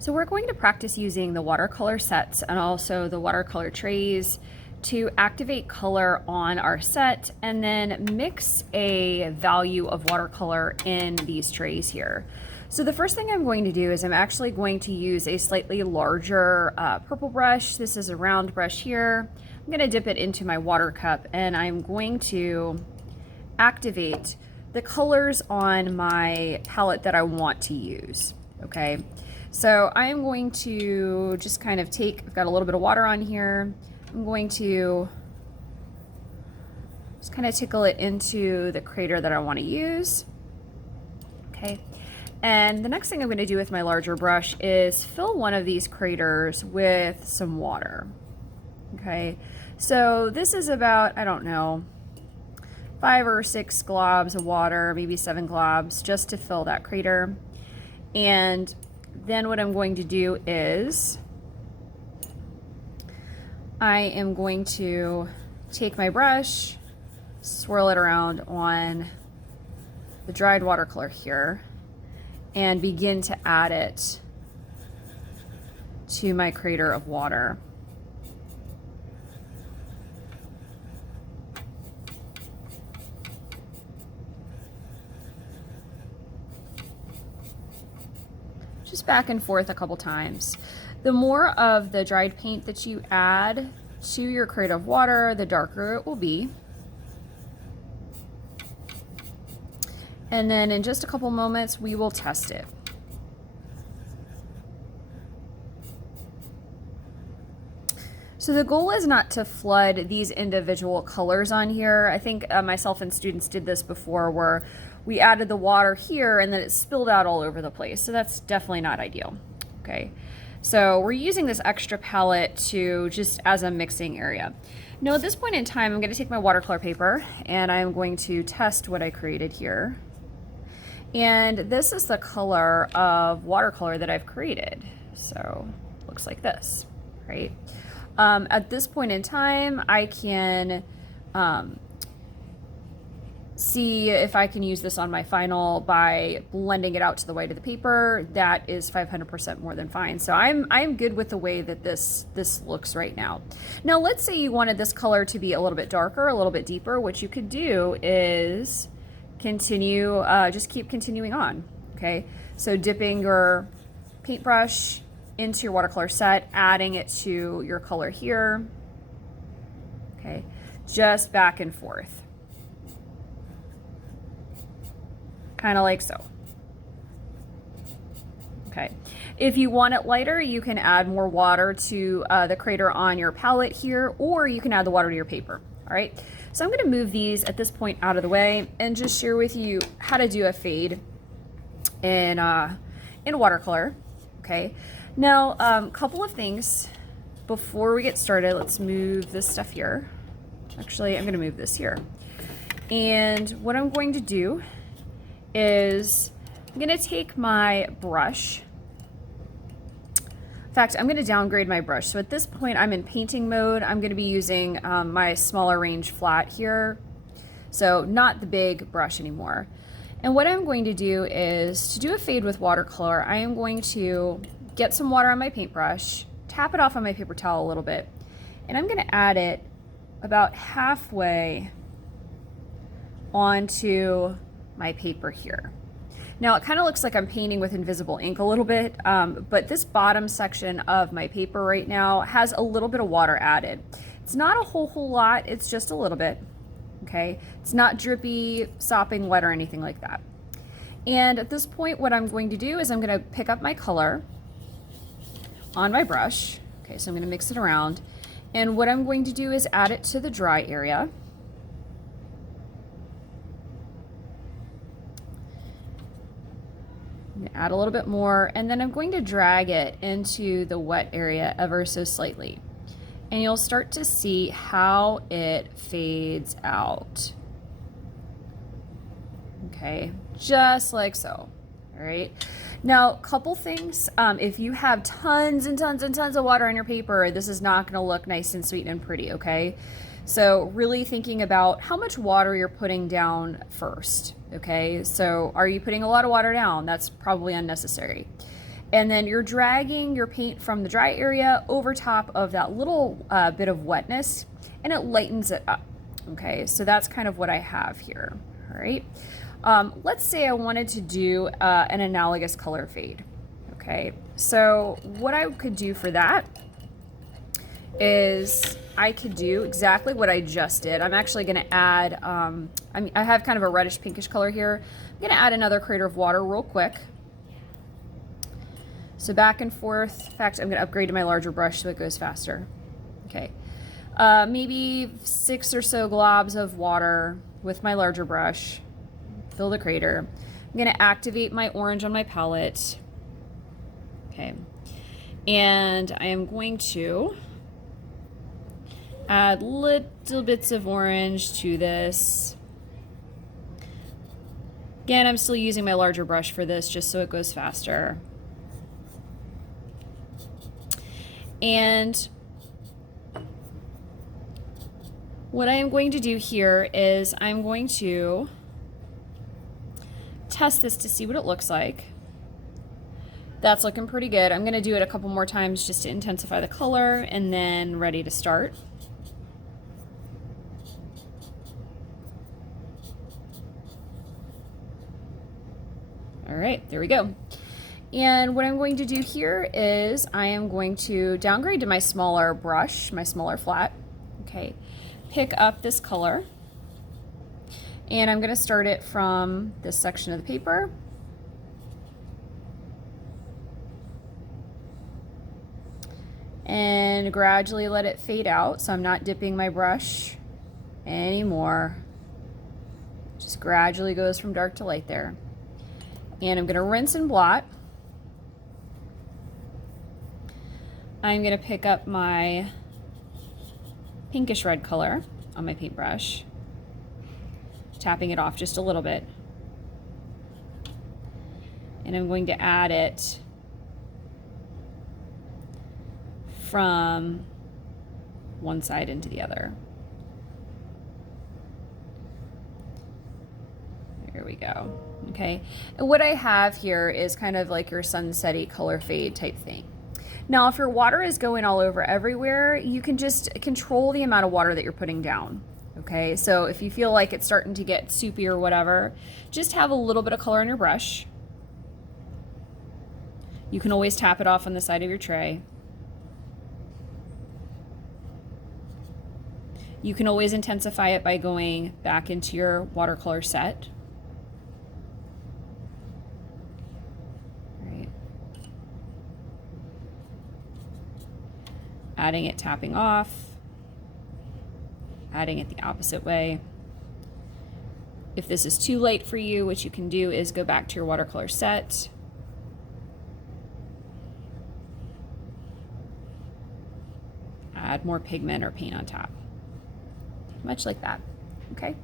So we're going to practice using the watercolor sets and also the watercolor trays to activate color on our set and then mix a value of watercolor in these trays here. So the first thing I'm going to do is I'm actually going to use a slightly larger purple brush. This is a round brush here. I'm going to dip it into my water cup and I'm going to activate the colors on my palette that I want to use, okay? So I am going to just kind of I've got a little bit of water on here. I'm going to just kind of tickle it into the crater that I want to use, okay? And the next thing I'm going to do with my larger brush is fill one of these craters with some water, okay? So this is about, I don't know, 5 or 6 globs of water, maybe 7 globs, just to fill that crater. And then what I'm going to do is I am going to take my brush, swirl it around on the dried watercolor here, and begin to add it to my crater of water. Just back and forth a couple times. The more of the dried paint that you add to your crater of water, the darker it will be. And then in just a couple moments, we will test it. So the goal is not to flood these individual colors on here. I think myself and students did this before where we added the water here and then it spilled out all over the place. So that's definitely not ideal, okay? So we're using this extra palette to just as a mixing area. Now at this point in time, I'm gonna take my watercolor paper and I'm going to test what I created here. And this is the color of watercolor that I've created. So looks like this, right? At this point in time, I can see if I can use this on my final by blending it out to the white of the paper. That is 500% more than fine. So I'm good with the way that this looks right now. Now let's say you wanted this color to be a little bit darker, a little bit deeper. What you could do is continue, just keep continuing on, okay? So dipping your paintbrush into your watercolor set, adding it to your color here, okay? Just back and forth. Kind of like so. Okay. If you want it lighter, you can add more water to the crater on your palette here, or you can add the water to your paper, all right? So I'm gonna move these at this point out of the way and just share with you how to do a fade in watercolor, okay? Now, a couple of things before we get started. Let's move this stuff here. Actually, I'm gonna move this here. And what I'm going to do is I'm gonna take my brush. In fact, I'm gonna downgrade my brush. So at this point, I'm in painting mode. I'm gonna be using my smaller range flat here. So not the big brush anymore. And what I'm going to do is to do a fade with watercolor, I am going to get some water on my paintbrush, tap it off on my paper towel a little bit, and I'm gonna add it about halfway onto my paper here. Now it kind of looks like I'm painting with invisible ink a little bit, but this bottom section of my paper right now has a little bit of water added. It's not a whole lot, it's just a little bit, okay? It's not drippy, sopping wet or anything like that. And at this point, what I'm going to do is I'm gonna pick up my color on my brush. Okay, so I'm gonna mix it around. And what I'm going to do is add it to the dry area. I'm gonna add a little bit more, and then I'm going to drag it into the wet area ever so slightly. And you'll start to see how it fades out. Okay, just like so. All right. Now, a couple things. If you have tons and tons and tons of water on your paper, this is not going to look nice and sweet and pretty, okay? So really thinking about how much water you're putting down first, okay? So are you putting a lot of water down? That's probably unnecessary. And then you're dragging your paint from the dry area over top of that little bit of wetness, and it lightens it up. Okay, so that's kind of what I have here. All right. Let's say I wanted to do an analogous color fade. Okay, so what I could do for that is I could do exactly what I just did. I'm actually going to add, I have kind of a reddish pinkish color here. I'm going to add another Crater of Water real quick. So back and forth. In fact, I'm going to upgrade to my larger brush so it goes faster. Okay, maybe 6 or so globs of water with my larger brush. Fill the crater. I'm going to activate my orange on my palette. Okay, and I am going to add little bits of orange to this. Again, I'm still using my larger brush for this just so it goes faster. And what I am going to do here is I'm going to test this to see what it looks like. That's looking pretty good. I'm going to do it a couple more times just to intensify the color, and then ready to start. All right, there we go. And what I'm going to do here is I am going to downgrade to my smaller brush, my smaller flat. Okay, pick up this color, and I'm going to start it from this section of the paper. And gradually let it fade out, so I'm not dipping my brush anymore. Just gradually goes from dark to light there. And I'm going to rinse and blot. I'm going to pick up my pinkish red color on my paintbrush, tapping it off just a little bit. And I'm going to add it from one side into the other. There we go. Okay, and what I have here is kind of like your sunset-y color fade type thing. Now, if your water is going all over everywhere, you can just control the amount of water that you're putting down. Okay, so if you feel like it's starting to get soupy or whatever, just have a little bit of color on your brush. You can always tap it off on the side of your tray. You can always intensify it by going back into your watercolor set. Right. Adding it, tapping off, adding it the opposite way. If this is too light for you, what you can do is go back to your watercolor set. Add more pigment or paint on top. Much like that, okay?